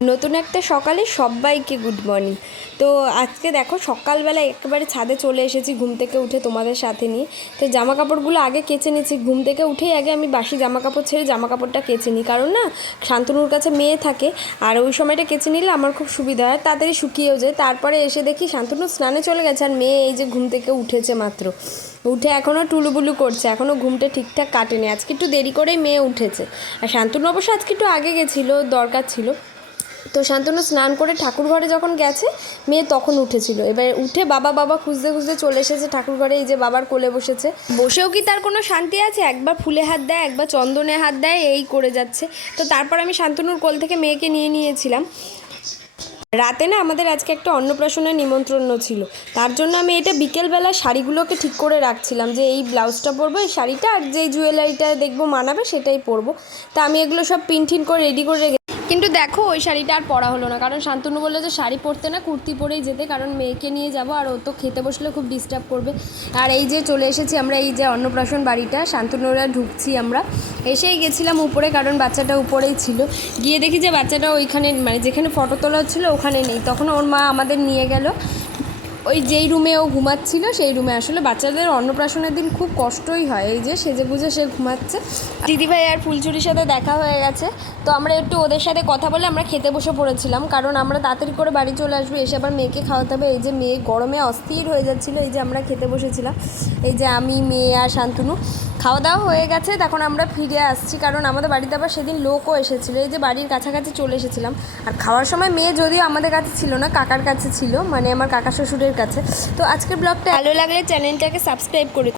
নতুন একটা সকালে সবাইকে গুড মর্নিং তো আজকে দেখো সকালবেলা একেবারে ছাদে চলে এসেছি ঘুম থেকে উঠে তোমাদের সাথে নিয়ে। তো জামা কাপড়গুলো আগে কেচে নিয়েছি। ঘুম থেকে উঠেই আগে আমি বাসি জামা কাপড় ছেড়ে জামা কাপড়টা কেচে নিই। কারণ না, শান্তনুর কাছে মেয়ে থাকে, আর ওই সময়টা কেচে নিলে আমার খুব সুবিধা হয়, তাড়াতাড়ি শুকিয়েও যায়। তারপরে এসে দেখি শান্তনু স্নানে চলে গেছে, আর মেয়ে এই যে ঘুম থেকে উঠেছে মাত্র। উঠে এখনও টুলুবুলু করছে এখনও ঘুমটা ঠিকঠাক কাটেনি। আজকে একটু দেরি করেই মেয়ে উঠেছে। আর শান্তনু অবশ্য আজকে একটু আগে গেছিল, দরকার ছিল। তো শান্তনু স্নান করে ঠাকুর ঘরে যখন গেছে, মেয়ে তখন উঠেছিল। এবার উঠে বাবা বাবা খুঁজতে খুঁজতে চলে এসেছে ঠাকুর ঘরে এই যে বাবার কোলে বসেছে। বসেও কি তার কোনো শান্তি আছে? একবার ফুলে হাত দেয়, একবার চন্দনে হাত দেয়, এই করে যাচ্ছে। তো তারপর আমি শান্তনুর কোল থেকে মেয়েকে নিয়ে নিয়েছিলাম। রাতে না আমাদের আজকে একটা অন্নপ্রাশনের নিমন্ত্রণ ছিল। তার জন্য আমি এটা বিকেলবেলা শাড়িগুলোকে ঠিক করে রাখছিলাম যে এই ব্লাউজটা পরবো, এই শাড়িটা আর যেই জুয়েলারিটা দেখব মানাবে সেটাই পরবো। তা আমি এগুলো সব পিন করে রেডি করে রেখে কিন্তু দেখো, ওই শাড়িটা আর পরা হলো না। কারণ শান্তনু বলল যে, শাড়ি পরতে না, কুর্তি পরেই যেতে, কারণ মেয়েকে নিয়ে যাব, আর ও তো খেতে বসলে খুব ডিস্টার্ব করবে। আর এই যে চলে এসেছি আমরা, এই যে অন্নপ্রাশন বাড়িটা, শান্তনুরা ঢুকছি আমরা। এসেই গেছিলাম উপরে, কারণ বাচ্চাটা উপরেই ছিল। গিয়ে দেখি যে, বাচ্চাটা ওইখানে মানে যেখানে ফটো তোলা হচ্ছিল ওখানে নেই। তখন ওর মা আমাদের নিয়ে গেল। ওই যেই রুমে ও ঘুমাচ্ছিল, সেই রুমে আসলে বাচ্চাদের অন্নপ্রাশনের দিন খুব কষ্টই হয়। এই যে সেজে বুঝে সে ঘুমাচ্ছে। দিদিভাই আর ফুলচুরির সাথে দেখা হয়ে গেছে। তো আমরা একটু ওদের সাথে কথা বলে আমরা খেতে বসে পড়েছিলাম, কারণ আমরা তাড়াতাড়ি করে বাড়ি চলে আসব, এসে আবার মেয়েকে খাওয়াতে হবে। এই যে মেয়ে গরমে অস্থির হয়ে যাচ্ছিল, এই যে আমরা খেতে বসেছিলাম। এই যে আমি, মেয়ে আর শান্তনু। খাওয়া দাওয়া হয়ে গেছে, তখন আমরা ফিরে আসছি, কারণ আমাদের বাড়িতে আবার সেদিন লোকও এসেছিল, এই যে বাড়ির কাছাকাছি চলে এসেছিলাম। আর খাওয়ার সময় মেয়ে যদিও আমাদের কাছে ছিল না, কাকার কাছে ছিল মানে আমার কাকা শ্বশুরের কাছে। তো আজকের ব্লগটা ভালো লাগলে চ্যানেলটাকে সাবস্ক্রাইব করে